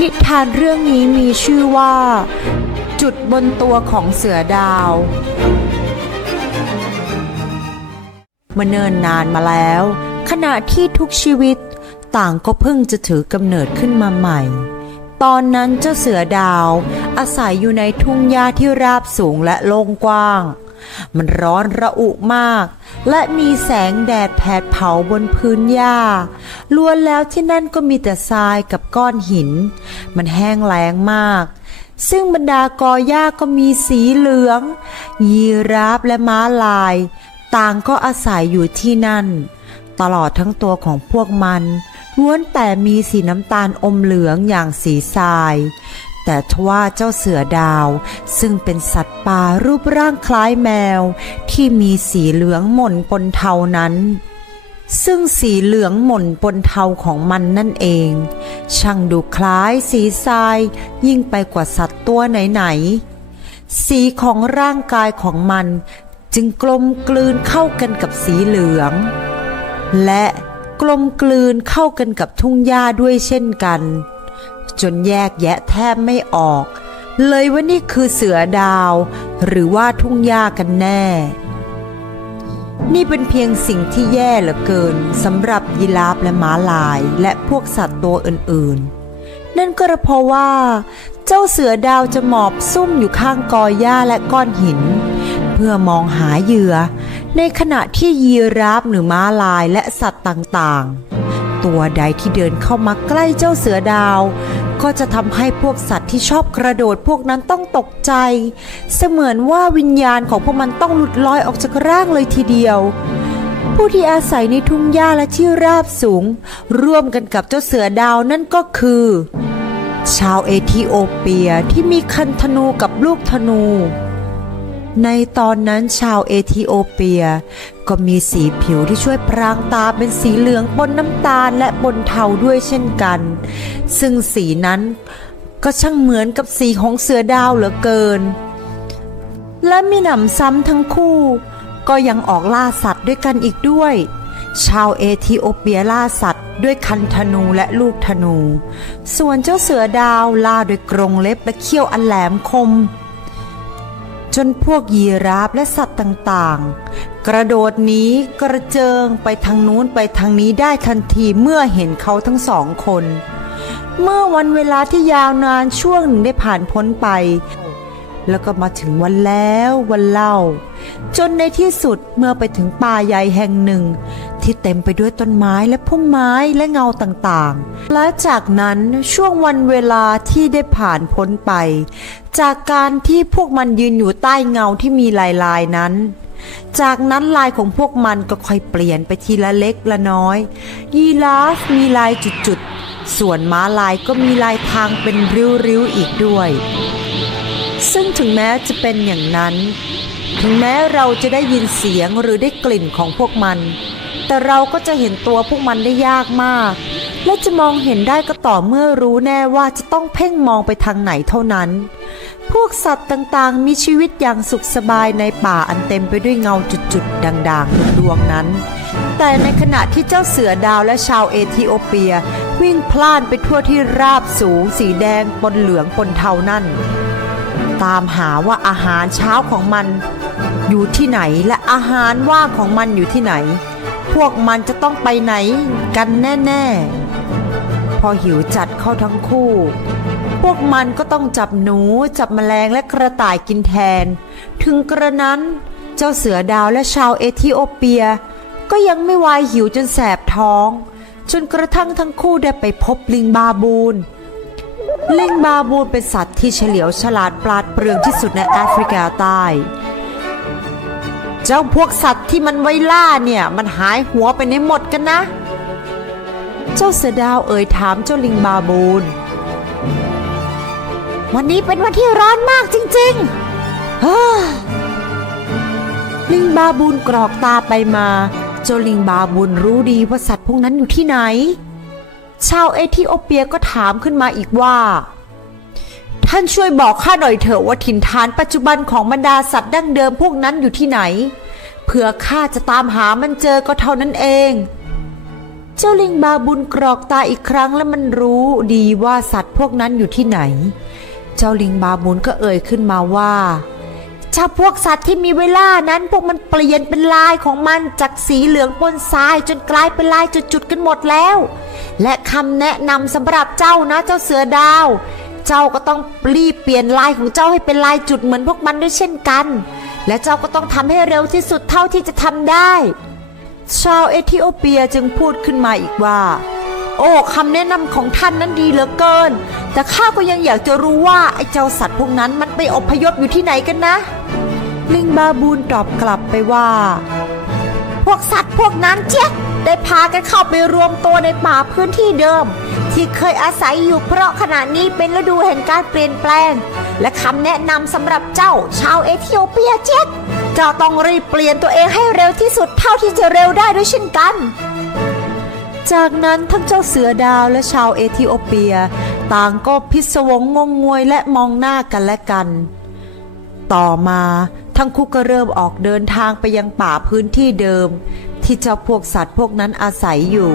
นิทานเรื่องนี้มีชื่อว่าจุดบนตัวของเสือดาวเมื่อเนิ่นนานมาแล้วขณะที่ทุกชีวิตต่างก็เพิ่งจะถือกำเนิดขึ้นมาใหม่ตอนนั้นเจ้าเสือดาวอาศัยอยู่ในทุ่งหญ้าที่ราบสูงและโล่งกว้างมันร้อนระอุมากและมีแสงแดดแผดเผาบนพื้นหญ้าล้วนแล้วที่นั่นก็มีแต่ทรายกับก้อนหินมันแห้งแล้งมากซึ่งบรรดากอหญ้าก็มีสีเหลืองยีราฟและม้าลายต่างก็อาศัยอยู่ที่นั่นตลอดทั้งตัวของพวกมันล้วนแต่มีสีน้ำตาลอมเหลืองอย่างสีทรายแต่ทว่าเจ้าเสือดาวซึ่งเป็นสัตว์ป่ารูปร่างคล้ายแมวที่มีสีเหลืองหม่นปนเทานั้นซึ่งสีเหลืองหม่นปนเทาของมันนั่นเองช่างดูคล้ายสีทรายยิ่งไปกว่าสัตว์ตัวไหนๆสีของร่างกายของมันจึงกลมกลืนเข้ากันกับสีเหลืองและกลมกลืนเข้ากันกับทุ่งหญ้าด้วยเช่นกันจนแยกแยะแทบไม่ออกเลยว่านี่คือเสือดาวหรือว่าทุ่งหญ้ากันแน่นี่เป็นเพียงสิ่งที่แย่เหลือเกินสำหรับยีราฟและม้าลายและพวกสัตว์ตัวอื่นๆนั่นก็เพราะว่าเจ้าเสือดาวจะหมอบซุ่มอยู่ข้างกอหญ้าและก้อนหินเพื่อมองหาเหยื่อในขณะที่ยีราฟหรือม้าลายและสัตว์ต่างๆตัวใดที่เดินเข้ามาใกล้เจ้าเสือดาวก็จะทำให้พวกสัตว์ที่ชอบกระโดดพวกนั้นต้องตกใจเสมือนว่าวิญญาณของพวกมันต้องหลุดลอยออกจากร่างเลยทีเดียวผู้ที่อาศัยในทุ่งหญ้าและที่ราบสูงร่วมกันกับเจ้าเสือดาวนั่นก็คือชาวเอธิโอเปียที่มีคันธนูกับลูกธนูในตอนนั้นชาวเอธิโอเปียก็มีสีผิวที่ช่วยพรางตาเป็นสีเหลืองปนน้ำตาลและปนเทาด้วยเช่นกันซึ่งสีนั้นก็ช่างเหมือนกับสีของเสือดาวเหลือเกินและมีหนำซ้ำทั้งคู่ก็ยังออกล่าสัตว์ด้วยกันอีกด้วยชาวเอธิโอเปียล่าสัตว์ด้วยคันธนูและลูกธนูส่วนเจ้าเสือดาวล่าด้วยกรงเล็บและเขี้ยวอันแหลมคมจนพวกยีราฟและสัตว์ต่างๆกระโดดหนีกระเจิงไปทางนู้นไปทางนี้ได้ทันทีเมื่อเห็นเขาทั้งสองคนเมื่อวันเวลาที่ยาวนานช่วงหนึ่งได้ผ่านพ้นไปแล้วก็มาถึงวันแล้ววันเล่าจนในที่สุดเมื่อไปถึงป่าใหญ่แห่งหนึ่งที่เต็มไปด้วยต้นไม้และพุ่มไม้และเงาต่างๆและจากนั้นช่วงวันเวลาที่ได้ผ่านพ้นไปจากการที่พวกมันยืนอยู่ใต้เงาที่มีลายๆนั้นจากนั้นลายของพวกมันก็ค่อยเปลี่ยนไปทีละเล็กละน้อยยีราฟมีลายจุดๆส่วนม้าลายก็มีลายทางเป็นริ้วๆอีกด้วยซึ่งถึงแม้จะเป็นอย่างนั้นถึงแม้เราจะได้ยินเสียงหรือได้กลิ่นของพวกมันแต่เราก็จะเห็นตัวพวกมันได้ยากมากและจะมองเห็นได้ก็ต่อเมื่อรู้แน่ว่าจะต้องเพ่งมองไปทางไหนเท่านั้นพวกสัตว์ต่างๆมีชีวิตอย่างสุขสบายในป่าอันเต็มไปด้วยเงาจุดๆด่างๆดวงๆนั้นแต่ในขณะที่เจ้าเสือดาวและชาวเอธิโอเปียวิ่งพล่านไปทั่วที่ราบสูงสีแดงปนเหลืองปนเทานั่นตามหาว่าอาหารเช้าของมันอยู่ที่ไหนและอาหารว่างของมันอยู่ที่ไหนพวกมันจะต้องไปไหนกันแน่ๆพอหิวจัดเข้าทั้งคู่พวกมันก็ต้องจับหนูจับแมลงและกระต่ายกินแทนถึงกระนั้นเจ้าเสือดาวและชาวเอธิโอเปียก็ยังไม่วายหิวจนแสบท้องจนกระทั่งทั้งคู่ได้ไปพบลิงบาบูนลิงบาบูนเป็นสัตว์ที่เฉลียวฉลาดปราดเปรื่องที่สุดในแอฟริกาใต้เจ้าพวกสัตว์ที่มันไว้ล่าเนี่ยมันหายหัวไปในหมดกันนะเจ้าเสือดาวเอ่ยถามเจ้าลิงบาบูนวันนี้เป็นวันที่ร้อนมากจริงๆเฮ้อลิงบาบูนกรอกตาไปมาเจ้าลิงบาบูนรู้ดีว่าสัตว์พวกนั้นอยู่ที่ไหนชาวเอธิโอเปียก็ถามขึ้นมาอีกว่าท่านช่วยบอกข้าหน่อยเถอะว่าถิ่นฐานปัจจุบันของบรรดาสัตว์ดั้งเดิมพวกนั้นอยู่ที่ไหนเผื่อข้าจะตามหามันเจอก็เท่านั้นเอง เจ้าลิงบาบูนกรอกตาอีกครั้งและมันรู้ดีว่าสัตว์พวกนั้นอยู่ที่ไหนเจ้าลิงบาบูนก็เอ่ยขึ้นมาว่าถ้าพวกสัตว์ที่มีเวลานั้นพวกมันเปลี่ยนเป็นลายของมันจากสีเหลืองปนทรายจนกลายเป็นลายจุดๆกันหมดแล้วและคำแนะนำสำหรับเจ้านะเจ้าเสือดาวเจ้าก็ต้องรีบเปลี่ยนลายของเจ้าให้เป็นลายจุดเหมือนพวกมันด้วยเช่นกันและเจ้าก็ต้องทำให้เร็วที่สุดเท่าที่จะทำได้ชาวเอธิโอเปียจึงพูดขึ้นมาอีกว่าโอ้คำแนะนำของท่านนั้นดีเหลือเกินแต่ข้าก็ยังอยากจะรู้ว่าไอ้เจ้าสัตว์พวกนั้นมันไปอพยพอยู่ที่ไหนกันนะลิงบาบูนตอบกลับไปว่าพวกสัตว์พวกนั้นเจ๊ได้พากันเข้าไปรวมตัวในป่าพื้นที่เดิมที่เคยอาศัยอยู่เพราะขณะนี้เป็นฤดูแห่งการเปลี่ยนแปลงและคำแนะนำสำหรับเจ้าชาวเอธิโอเปียเจ๊เจ้าต้องรีบเปลี่ยนตัวเองให้เร็วที่สุดเท่าที่จะเร็วได้ด้วยเช่นกันจากนั้นทั้งเจ้าเสือดาวและชาวเอธิโอเปียต่างก็พิศวงงงงวยและมองหน้ากันและกันต่อมาทั้งคู่ก็เริ่มออกเดินทางไปยังป่าพื้นที่เดิมที่เจ้าพวกสัตว์พวกนั้นอาศัยอยู่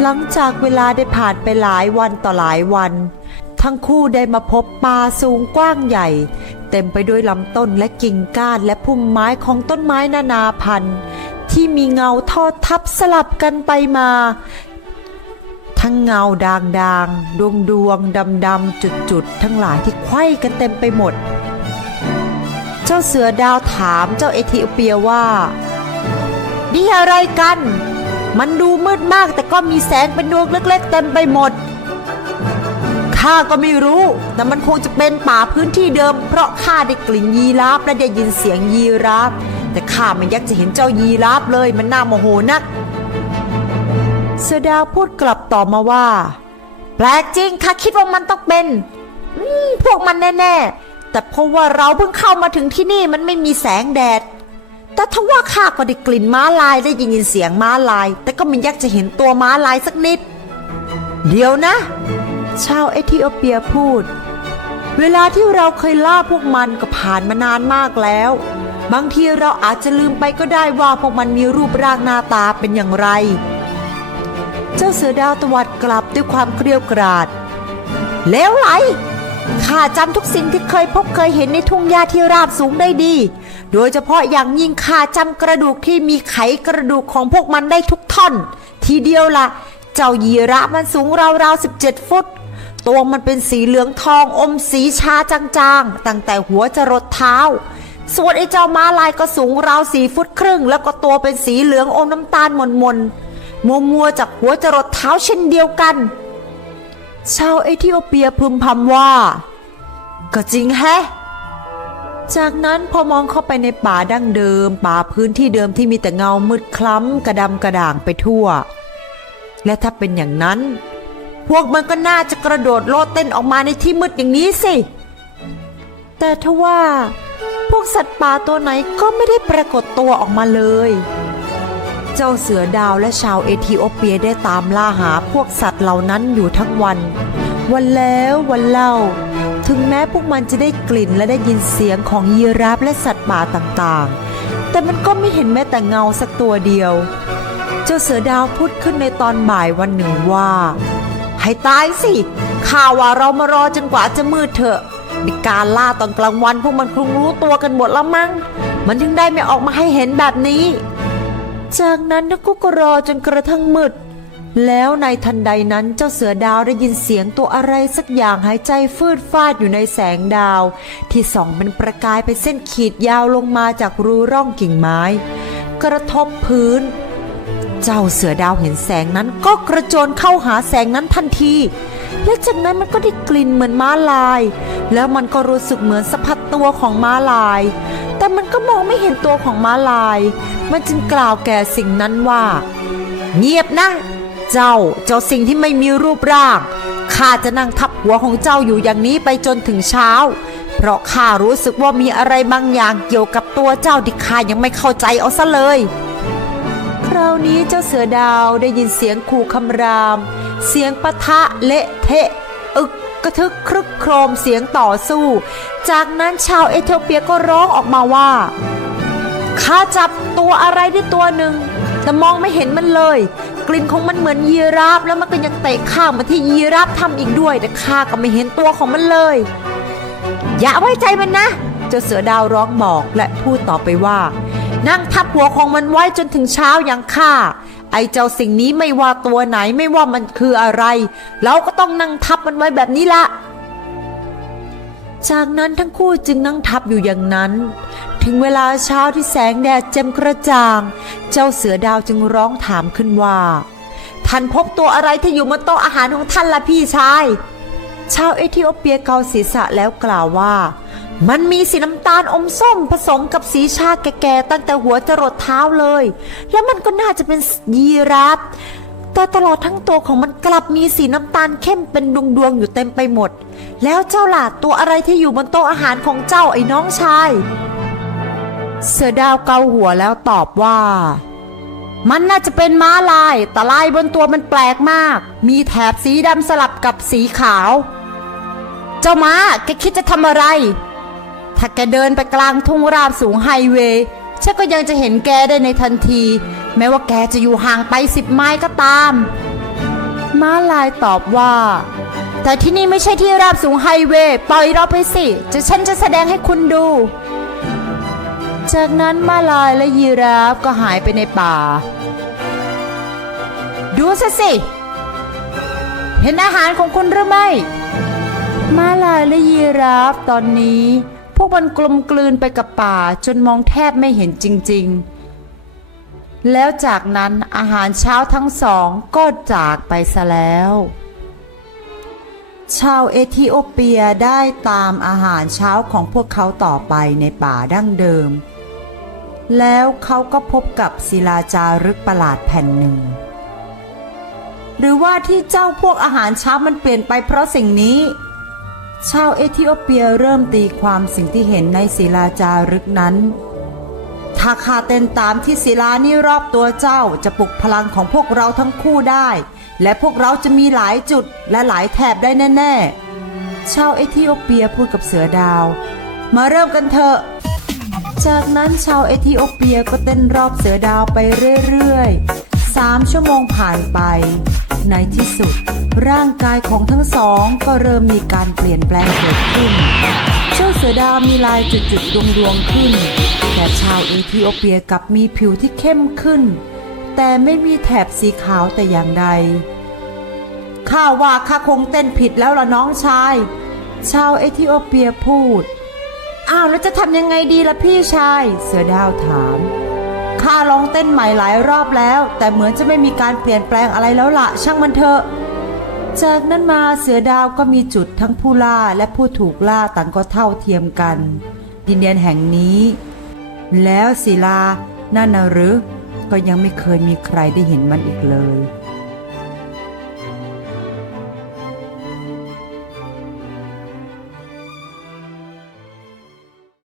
หลังจากเวลาได้ผ่านไปหลายวันต่อหลายวันทั้งคู่ได้มาพบป่าสูงกว้างใหญ่เต็มไปด้วยลำต้นและกิ่งก้านและพุ่มไม้ของต้นไม้นานาพันธุ์ที่มีเงาทอดทับสลับกันไปมาทั้งเงาด่างๆดวงดำๆจุดๆทั้งหลายที่ไขว้กันเต็มไปหมดเจ้าเสือดาวถามเจ้าเอธิโอเปียว่านี่อะไรกันมันดูมืดมากแต่ก็มีแสงเป็นดวงเล็กๆเต็มไปหมดข้าก็ไม่รู้แต่มันคงจะเป็นป่าพื้นที่เดิมเพราะข้าได้กลิ่นยีราฟและได้ยินเสียงยีราฟแต่ข้าไม่อยากจะเห็นเจ้ายีราฟเลยมันน่าโมโหนักเสือดาวพูดกลับต่อมาว่าแปลกจริงข้าคิดว่ามันต้องเป็นพวกมันแน่ๆแต่เพราะว่าเราเพิ่งเข้ามาถึงที่นี่มันไม่มีแสงแดดแต่ทว่าข้าก็ได้กลิ่นม้าลายได้ยินเสียงม้าลายแต่ก็ไม่อยากจะเห็นตัวม้าลายสักนิดเดี๋ยวนะชาวเอธิโอเปียพูดเวลาที่เราเคยล่าพวกมันก็ผ่านมานานมากแล้วบางทีเราอาจจะลืมไปก็ได้ว่าพวกมันมีรูปร่างหน้าตาเป็นอย่างไรเจ้าเสือดาวตวัดกลับด้วยความเกรี้ยวกราดเลวไหลข้าจำทุกสิ่งที่เคยพบเคยเห็นในทุ่งหญ้าที่ราบสูงได้ดีโดยเฉพาะอย่างยิ่งข้าจำกระดูกที่มีไขกระดูกของพวกมันได้ทุกท่อนทีเดียวล่ะเจ้ายีราฟมันสูงราวๆ17 ฟุตตัวมันเป็นสีเหลืองทองอมสีชาจางๆตั้งแต่หัวจรดเท้าส่วนไอ้เจ้าม้าลายก็สูงราว4 ฟุตครึ่งแล้วก็ตัวเป็นสีเหลืองอมน้ำตาลมนมัวจากหัวจรดเท้าเช่นเดียวกันชาวเอธิโอเปียพึมพำว่าก็จริงแฮะจากนั้นพอมองเข้าไปในป่าดั้งเดิมป่าพื้นที่เดิมที่มีแต่เงามืดคล้ำกระดำกระด่างไปทั่วและถ้าเป็นอย่างนั้นพวกมันก็น่าจะกระโดดโลดเต้นออกมาในที่มืดอย่างนี้สิแต่ทว่าพวกสัตว์ป่าตัวไหนก็ไม่ได้ปรากฏตัวออกมาเลยเจ้าเสือดาวและชาวเอธิโอเปียได้ตามล่าหาพวกสัตว์เหล่านั้นอยู่ทั้งวันแล้ววันเล่าถึงแม้พวกมันจะได้กลิ่นและได้ยินเสียงของยีราฟและสัตว์ป่าต่างๆแต่มันก็ไม่เห็นแม้แต่เงาสักตัวเดียวเจ้าเสือดาวพูดขึ้นในตอนบ่ายวันหนึ่งว่าให้ตายสิข้าว่าเรามารอจนกว่าจะมืดเถอะในการล่าตอนกลางวันพวกมันคงรู้ตัวกันหมดแล้วมั้งมันถึงได้ไม่ออกมาให้เห็นแบบนี้จากนั้นทั้งคู่ก็รอจนกระทั่งมืดแล้วในทันใดนั้นเจ้าเสือดาวได้ยินเสียงตัวอะไรสักอย่างหายใจฟืดฟาดอยู่ในแสงดาวที่ส่องเป็นประกายเป็นเส้นขีดยาวลงมาจากรูร่องกิ่งไม้กระทบพื้นเจ้าเสือดาวเห็นแสงนั้นก็กระโจนเข้าหาแสงนั้นทันทีและจากนั้นมันก็ได้กลิ่นเหมือนม้าลายแล้วมันก็รู้สึกเหมือนสัมผัสตัวของม้าลายแต่มันก็มองไม่เห็นตัวของม้าลายมันจึงกล่าวแก่สิ่งนั้นว่าเงียบนะเจ้าสิ่งที่ไม่มีรูปร่างข้าจะนั่งทับหัวของเจ้าอยู่อย่างนี้ไปจนถึงเช้าเพราะข้ารู้สึกว่ามีอะไรบางอย่างเกี่ยวกับตัวเจ้าที่ข้ายังไม่เข้าใจเอาซะเลยคราวนี้เจ้าเสือดาวได้ยินเสียงขู่คำรามเสียงปะทะเละเทะอึกกระทึกครึกโครมเสียงต่อสู้จากนั้นชาวเอธิโอเปียก็ร้องออกมาว่าข้าจับตัวอะไรได้ตัวหนึ่งแต่มองไม่เห็นมันเลย กลิ่นของมันเหมือนยีราฟแล้วมันก็ยังเตะข้างมาที่ยีราฟทำอีกด้วยแต่ข้าก็ไม่เห็นตัวของมันเลยอย่าไว้ใจมันนะเจ้าเสือดาวร้องบอกและพูดต่อไปว่านั่งทับหัวของมันไว้จนถึงเช้าอย่างข้าไอ้เจ้าสิ่งนี้ไม่ว่าตัวไหนไม่ว่ามันคืออะไรเราก็ต้องนั่งทับมันไว้แบบนี้ละจากนั้นทั้งคู่จึงนั่งทับอยู่อย่างนั้นถึงเวลาเช้าที่แสงแดดแจ่มกระจ่างเจ้าเสือดาวจึงร้องถามขึ้นว่าท่านพบตัวอะไรที่อยู่บนโต๊ะอาหารของท่านล่ะพี่ชายชาวเอธิโอเปียเกาศีรษะแล้วกล่าวว่ามันมีสีน้ำตาลอมส้มผสมกับสีชาแก่ๆตั้งแต่หัวจรดเท้าเลยแล้วมันก็น่าจะเป็นยีราฟแต่ตลอดทั้งตัวของมันกลับมีสีน้ำตาลเข้มเป็นดวงๆอยู่เต็มไปหมดแล้วเจ้าล่ะตัวอะไรที่อยู่บนโต๊ะอาหารของเจ้าไอ้น้องชายเสือดาวเกาหัวแล้วตอบว่ามันน่าจะเป็นม้าลายแต่ลายบนตัวมันแปลกมากมีแถบสีดำสลับกับสีขาวเจ้าม้าแกคิดจะทำอะไรถ้าแกเดินไปกลางทุ่งราบสูงไฮเวย์ฉันก็ยังจะเห็นแกได้ในทันทีแม้ว่าแกจะอยู่ห่างไป10 ไมล์ก็ตามม้าลายตอบว่าแต่ที่นี่ไม่ใช่ที่ราบสูงไฮเวย์ปล่อยเราไปสิฉันจะแสดงให้คุณดูจากนั้นม้าลายและยีราฟก็หายไปในป่าดูซะสิเห็นอาหารของคุณหรือไม่ม้าลายและยีราฟตอนนี้พวกมันกลมกลืนไปกับป่าจนมองแทบไม่เห็นจริงๆแล้วจากนั้นอาหารเช้าทั้งสองก็จากไปซะแล้วชาวเอธิโอเปียได้ตามอาหารเช้าของพวกเขาต่อไปในป่าดั้งเดิมแล้วเขาก็พบกับศิลาจารึกประหลาดแผ่นหนึ่งหรือว่าที่เจ้าพวกอาหารเช้ามันเปลี่ยนไปเพราะสิ่งนี้ชาวเอธิโอเปียเริ่มตีความสิ่งที่เห็นในศิลาจารึกนั้นถ้าข้าเต้นตามที่ศิลานี้รอบตัวเจ้าจะปลุกพลังของพวกเราทั้งคู่ได้และพวกเราจะมีหลายจุดและหลายแถบได้แน่ๆชาวเอธิโอเปียพูดกับเสือดาวมาเริ่มกันเถอะจากนั้นชาวเอธิโอเปียก็เต้นรอบเสือดาวไปเรื่อยๆ3 ชั่วโมงผ่านไปในที่สุดร่างกายของทั้งสองก็เริ่มมีการเปลี่ยนแปลงเกิดขึ้นเจ้าเสือดาวมีลายจุดๆดวงๆขึ้นแต่ชาวเอธิโอเปียกลับมีผิวที่เข้มขึ้นแต่ไม่มีแถบสีขาวแต่อย่างใดข้าว่าข้าคงเต้นผิดแล้วล่ะน้องชายชาวเอธิโอเปียพูดอ้าวแล้วจะทำยังไงดีล่ะพี่ชายเสือดาวถามข้าลองเต้นใหม่หลายรอบแล้วแต่เหมือนจะไม่มีการเปลี่ยนแปลงอะไรแล้วล่ะช่างมันเถอะจากนั้นมาเสือดาวก็มีจุดทั้งผู้ล่าและผู้ถูกล่าต่างก็เท่าเทียมกันดินแดนแห่งนี้แล้วศิลานั่นน่ะหรือก็ยังไม่เคยมีใครได้เห็นมันอีกเลย